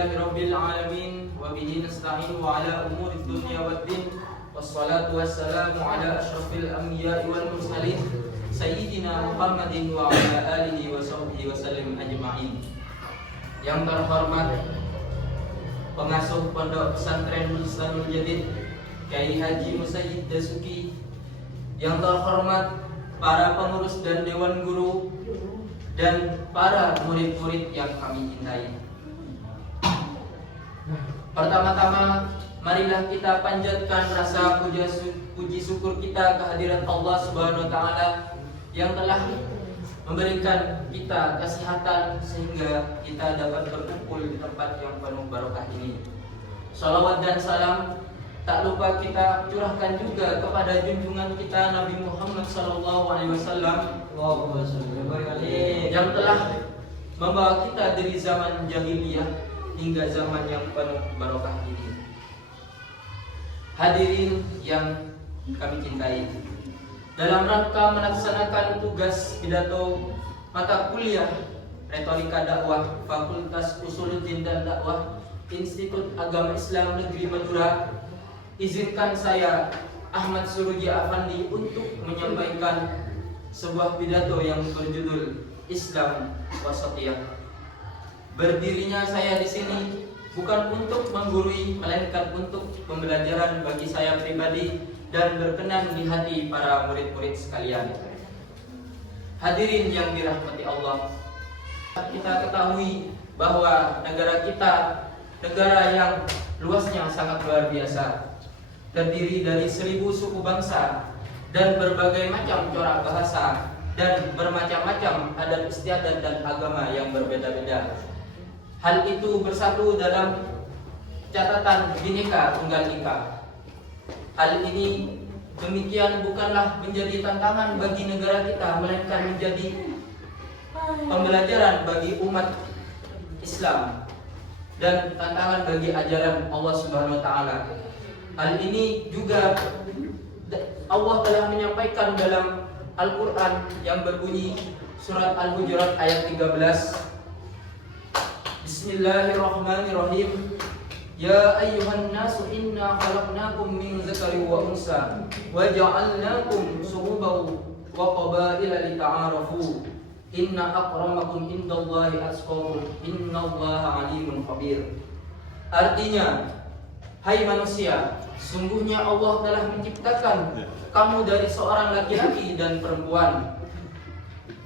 Alhamdulillahirabbil alamin wa bihi nasta'in wa ala umuri dunya waddin wassalatu wassalamu ala asyrafil anbiya'i wal mursalin sayyidina Muhammadin wa ala alihi wa sahbihi wasallam ajma'in. Yang terhormat pengasuh Pondok Pesantren Bustanul Jadid Kyai Haji Musayyid Dasuki, yang terhormat para pengurus dan dewan guru dan para murid-murid yang kami cintai. Pertama-tama, marilah kita panjatkan rasa puji syukur kita kehadirat Allah Subhanahu wa taala yang telah memberikan kita kesehatan sehingga kita dapat berkumpul di tempat yang penuh barokah ini. Salawat dan salam tak lupa kita curahkan juga kepada junjungan kita Nabi Muhammad SAW yang telah membawa kita dari zaman jahiliyah hingga zaman yang penuh barokah ini. Hadirin yang kami cintai, dalam rangka melaksanakan tugas pidato mata kuliah Retorika Dakwah Fakultas Usuluddin dan Dakwah Institut Agama Islam Negeri Madura, izinkan saya Ahmad Suruji Afandi untuk menyampaikan sebuah pidato yang berjudul Islam Wasatiyah. Berdirinya saya di sini bukan untuk menggurui, melainkan untuk pembelajaran bagi saya pribadi dan berkenan di hati para murid-murid sekalian. Hadirin yang dirahmati Allah, kita ketahui bahwa negara kita negara yang luasnya sangat luar biasa, terdiri dari 1000 suku bangsa dan berbagai macam corak bahasa dan bermacam-macam adat istiadat dan agama yang berbeda-beda. Hal itu bersatu dalam catatan Bhinneka Tunggal Ika. Hal ini demikian bukanlah menjadi tantangan bagi negara kita, melainkan menjadi pembelajaran bagi umat Islam dan tantangan bagi ajaran Allah Subhanahu wa taala. Hal ini juga Allah telah menyampaikan dalam Al-Qur'an yang berbunyi surat Al-Hujurat ayat 13. Bismillahirrahmanirrahim. Ya ayyuhan nasu inna khalaqnakum min dzakarin wa unsa wa ja'alnakum syu'uban wa qabaila lita'arafu. Inna akramakum indallahi atqakum innallaha alimun khabir. Artinya, hai manusia, sungguhnya Allah telah menciptakan kamu dari seorang laki-laki dan perempuan,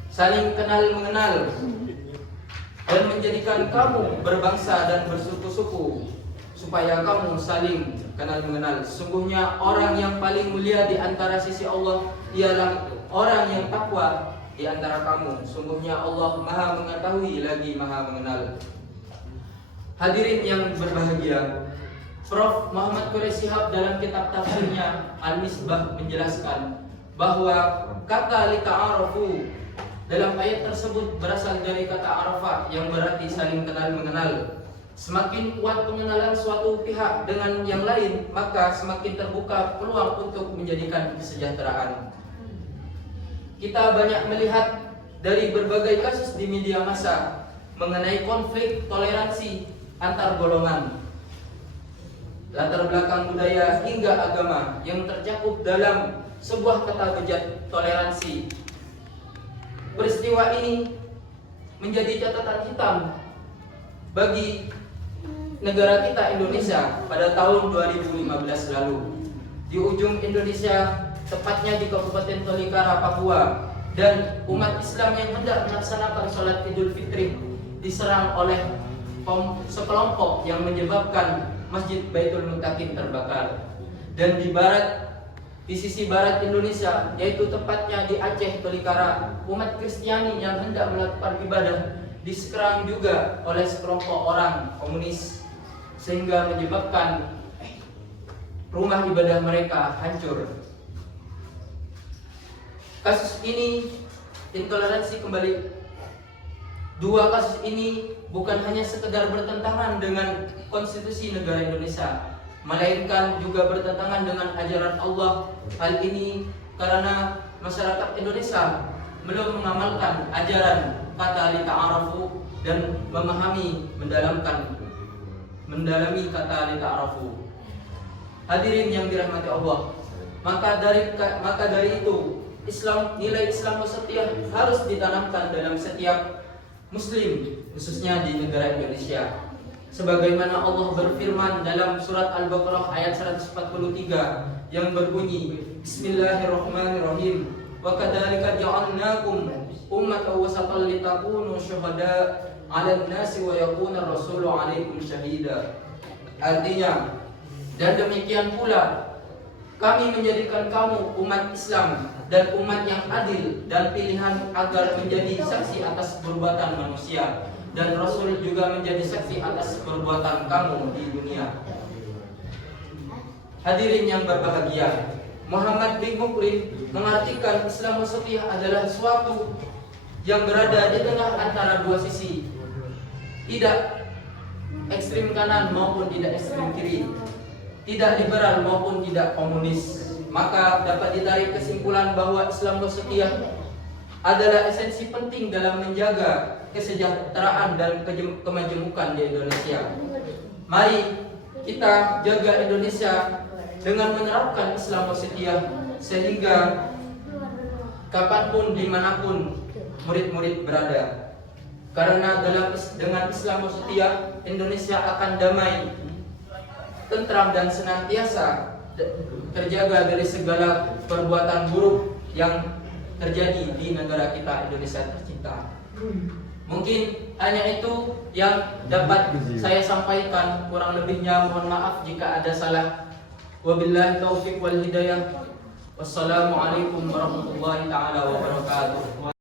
saling kenal mengenal, dan menjadikan kamu berbangsa dan bersuku-suku supaya kamu saling kenal mengenal. Sungguhnya orang yang paling mulia di antara sisi Allah ialah orang yang takwa di antara kamu. Sungguhnya Allah Maha mengetahui lagi Maha mengenal. Hadirin yang berbahagia, Prof. Muhammad Quraish Shihab dalam kitab tafsirnya Al-Misbah menjelaskan bahwa kata lita'arafu dalam ayat tersebut berasal dari kata arafah yang berarti saling kenal mengenal. Semakin kuat pengenalan suatu pihak dengan yang lain, maka semakin terbuka peluang untuk menjadikan kesejahteraan. Kita banyak melihat dari berbagai kasus di media massa mengenai konflik toleransi antar golongan, latar belakang budaya hingga agama yang tercakup dalam sebuah kata bejat toleransi. Peristiwa ini menjadi catatan hitam bagi negara kita Indonesia pada tahun 2015 lalu. Di ujung Indonesia, tepatnya di Kabupaten Tolikara, Papua, dan umat Islam yang hendak melaksanakan sholat Idul Fitri diserang oleh sekelompok yang menyebabkan Masjid Baitul Muttaqin terbakar. Dan di sisi barat Indonesia, yaitu tepatnya di Aceh, Tolikara, umat Kristiani yang hendak melakukan ibadah diserang juga oleh sekelompok orang komunis sehingga menyebabkan rumah ibadah mereka hancur. Kasus ini intoleransi kembali. Dua kasus ini bukan hanya sekedar bertentangan dengan konstitusi negara Indonesia, melainkan juga bertentangan dengan ajaran Allah. Hal ini karena masyarakat Indonesia belum mengamalkan ajaran kata lita'arafu dan memahami, mendalamkan mendalami kata lita'arafu. Hadirin yang dirahmati Allah, maka dari itu nilai Islam wasatiyah harus ditanamkan dalam setiap Muslim, khususnya di negara Indonesia. Sebagaimana Allah berfirman dalam surat Al-Baqarah ayat 143 yang berbunyi, Bismillahirrahmanirrahim. Wa kadzalika ja'alnakum ummatan wasatan litakunu syuhada 'alan nasi wa yakuna rasulu 'alaikum syahida. Artinya, dan demikian pula kami menjadikan kamu umat Islam dan umat yang adil dan pilihan agar menjadi saksi atas perbuatan manusia, dan Rasul juga menjadi saksi atas perbuatan kamu di dunia. Hadirin yang berbahagia, Muhammad bin Mukrin mengartikan Islam wasatiyah adalah suatu yang berada di tengah antara dua sisi, tidak ekstrim kanan maupun tidak ekstrim kiri, tidak liberal maupun tidak komunis. Maka dapat ditarik kesimpulan bahwa Islam wasatiyah adalah esensi penting dalam menjaga kesejahteraan dan kemajemukan di Indonesia. Mari kita jaga Indonesia dengan menerapkan Islam wasatiyah, sehingga kapanpun dimanapun murid-murid berada. Karena dengan Islam wasatiyah, Indonesia akan damai, tentram, dan senantiasa terjaga dari segala perbuatan buruk yang terjadi di negara kita Indonesia tercinta. Mungkin hanya itu yang dapat saya sampaikan, kurang lebihnya mohon maaf jika ada salah. Wabillahi taufiq wal hidayah. Wassalamualaikum warahmatullahi taala wabarakatuh.